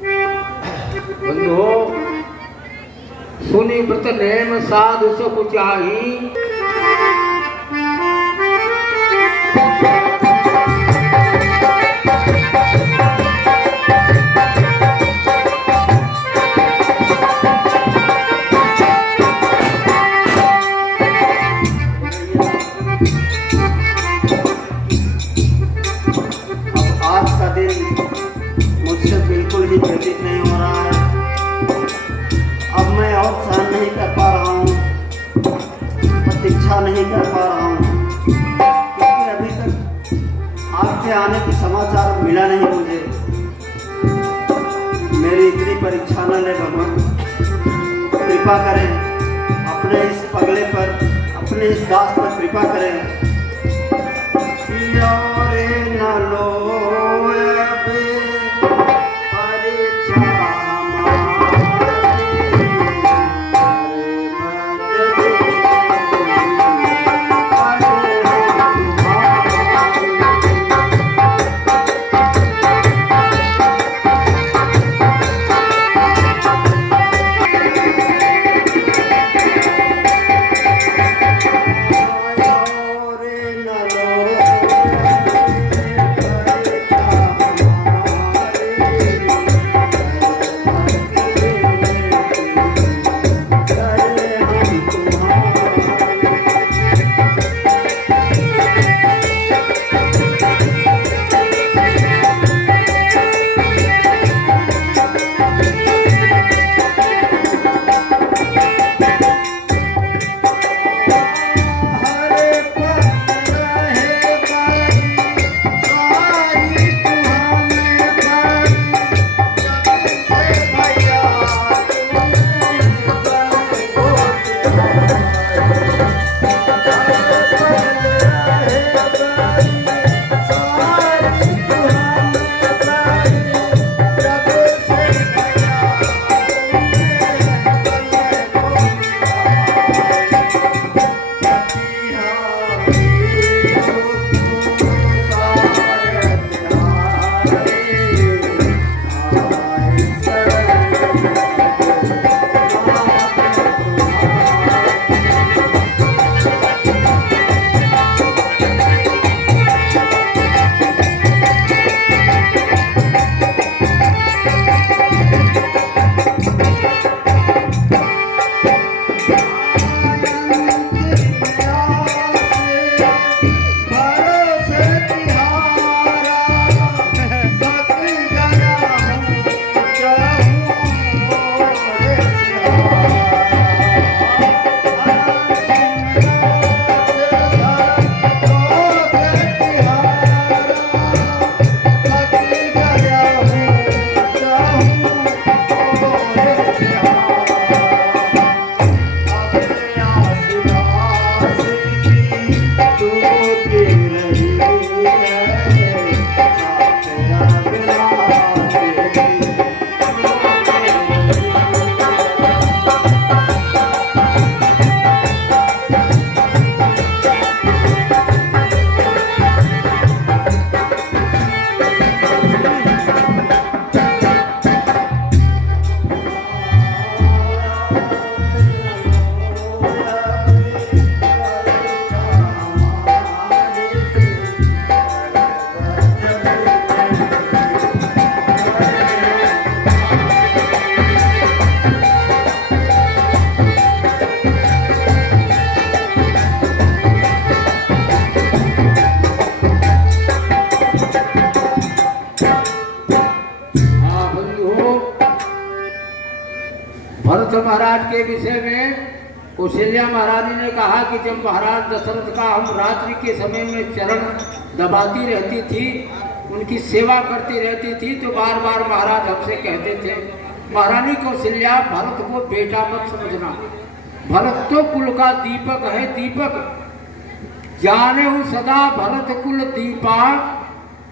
बंधु सुनी व्रत नेम साधु सुख चाही। व्यतीत नहीं हो रहा है। अब मैं और सहन नहीं कर पा रहा हूँ, प्रतीक्षा नहीं कर पा रहा हूँ, क्योंकि अभी तक आपके आने की समाचार मिला नहीं मुझे। मेरी इतनी परीक्षा न ले भगवान, कृपा करें अपने इस पगले पर, अपने इस दास पर कृपा करें। न लो भरत महाराज के विषय में कौशल्या महारानी ने कहा कि जब महाराज दशरथ का हम रात्रि के समय में चरण दबाती रहती थी, उनकी सेवा करती रहती थी, तो बार बार महाराज हमसे कहते थे, महारानी कौशल्या भरत को बेटा मत समझना, भरत तो कुल का दीपक है, दीपक जाने हूँ सदा भरत कुल दीपा,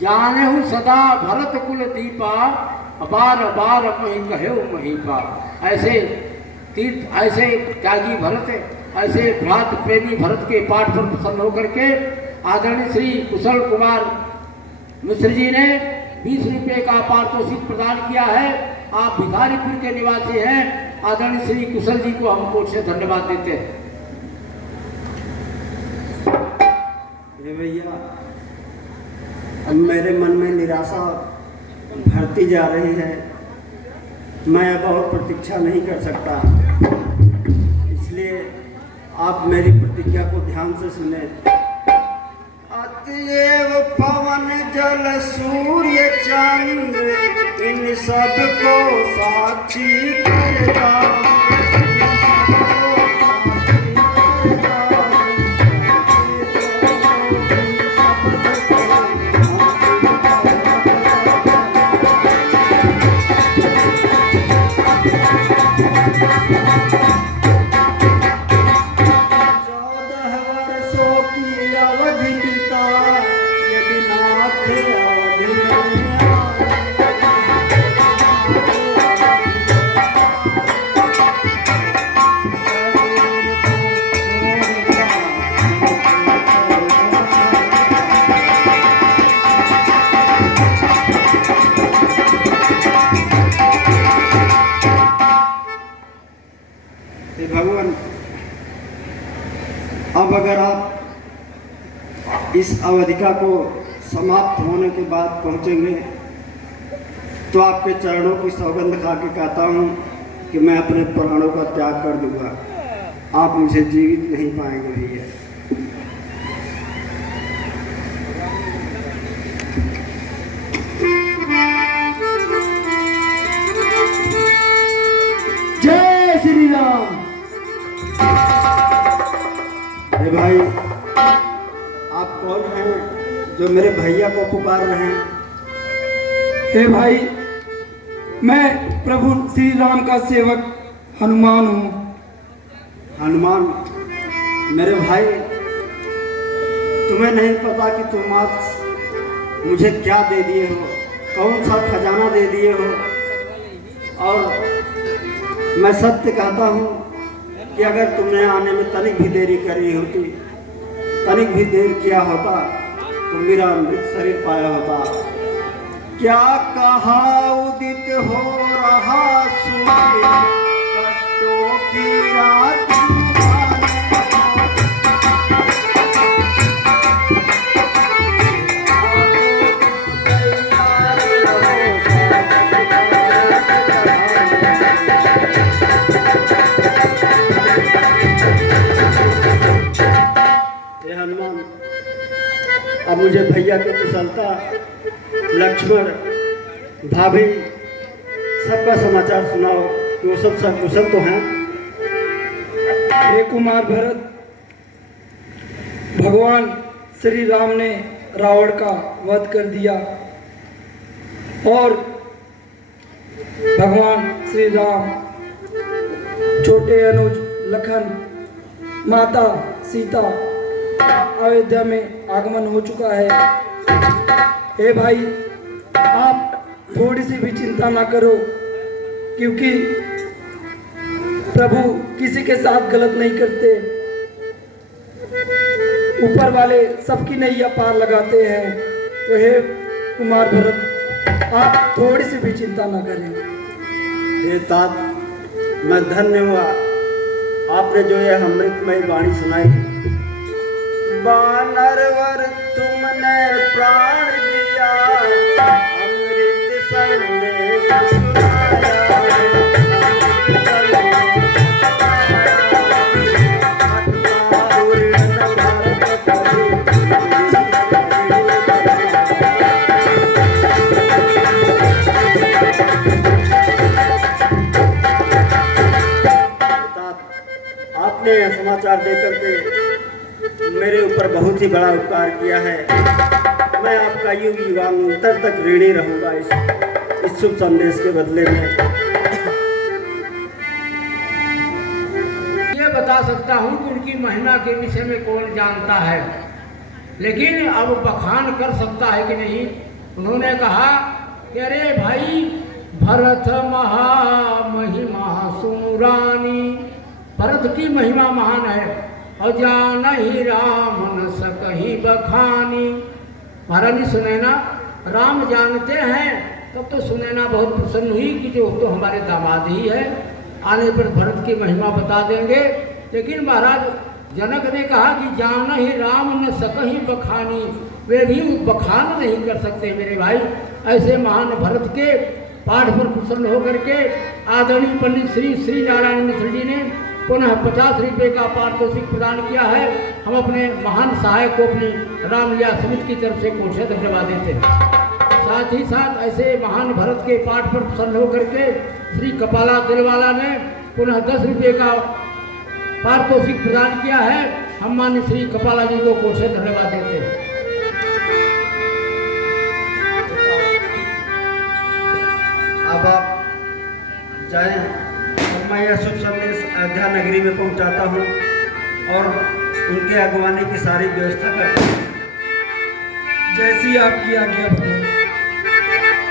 जाने हूँ सदा भरत कुल दीपा, बार बार मही कहे महीपा। ऐसे तीर्थ, ऐसे त्यागी भरत, ऐसे भ्रात प्रेमी भरत के पाठ पर प्रसन्न होकर के आदरणीय श्री कुशल कुमार मिश्र जी ने 20 रुपये का पारितोषिक प्रदान किया है। आप भिखारीपुर के निवासी हैं। आदरणीय श्री कुशल जी को हम कोर्ट से धन्यवाद देते हैं। भैया, अब मेरे मन में निराशा भरती जा रही है। मैं अब और प्रतीक्षा नहीं कर सकता, इसलिए आप मेरी प्रतिज्ञा को ध्यान से सुने। अतएव पवन जल सूर्य चंद्र इन सबको साक्षी करता, भगवान, अब अगर आप इस अवधिका को समाप्त होने के बाद पहुंचेंगे तो आपके चरणों की सौगंध खा के कहता हूं कि मैं अपने प्राणों का त्याग कर दूंगा। आप मुझे जीवित नहीं पाएंगे भैया। जय श्री राम। अरे भाई, आप कौन हैं जो मेरे भैया को पुकार रहे हैं? हे भाई, मैं प्रभु श्री राम का सेवक हनुमान हूँ। हनुमान, मेरे भाई, तुम्हें नहीं पता कि तुम आज मुझे क्या दे दिए हो, कौन सा खजाना दे दिए हो। और मैं सत्य कहता हूँ कि अगर तुमने आने में तनिक भी देरी करी होती, तनिक भी देर किया होता तो मेरा मृत शरीर पाया होता। क्या कहा उदित हो रहा सूर्य, कष्टों की रात हनुमान, अब मुझे भैया की कुशलता, लक्ष्मण, भाभी सबका समाचार सुनाओ कि वो सब कुशल तो हैं। हे कुमार भरत, भगवान श्री राम ने रावण का वध कर दिया और भगवान श्री राम, छोटे अनुज लखन, माता सीता अयोध्या में आगमन हो चुका है। हे भाई, आप थोड़ी सी भी चिंता ना करो, क्योंकि प्रभु किसी के साथ गलत नहीं करते। ऊपर वाले सबकी नैया पार लगाते हैं। तो हे कुमार भरत, आप थोड़ी सी भी चिंता ना करें। हे तात, मैं धन्य हुआ आपने जो ये अमृतमय वाणी सुनाई। वानरवर तुमने प्राण दिया, अमृत संदेश आपने समाचार देकर के मेरे ऊपर बहुत ही बड़ा उपकार किया है। मैं आपका युग युगांतर तक ऋणी रहूंगा इस शुभ संदेश के बदले में। ये बता सकता हूँ कि उनकी महिमा के विषय में कौन जानता है, लेकिन अब बखान कर सकता है कि नहीं। उन्होंने कहा कि अरे भाई, भरत महामहिमा सुरानी, भरत की महिमा महान है और जान ही राम न सकही बखानी। महारानी सुने ना, राम जानते हैं। तब तो सुनैना बहुत प्रसन्न हुई कि जो तो हमारे दामाद ही है, आने पर भरत की महिमा बता देंगे। लेकिन महाराज जनक ने कहा कि जान ही राम न सकही बखानी, वे भी बखान नहीं कर सकते मेरे भाई। ऐसे महान भरत के पाठ पर प्रसन्न होकर के आदरणीय पंडित श्री श्री नारायण मिश्र जी ने पुनः 50 रुपये का पारितोषिक प्रदान किया है। हम अपने महान सहायक को अपनी रामलीला समिति की तरफ से कोशा धन्यवाद देते हैं। साथ ही साथ ऐसे महान भरत के पाठ पर प्रसन्न होकर के श्री कपाला दिलवाला ने पुनः 10 रुपये का पारितोषिक प्रदान किया है। हम मान्य श्री कपाला जी को कोशा धन्यवाद देते हैं। अब आप जाएं और मैं यह शुभ संदेश अयोध्या नगरी में पहुंचाता हूं और उनके अगवानी की सारी व्यवस्था करता हूं। जैसी आपकी आज्ञा भगवान।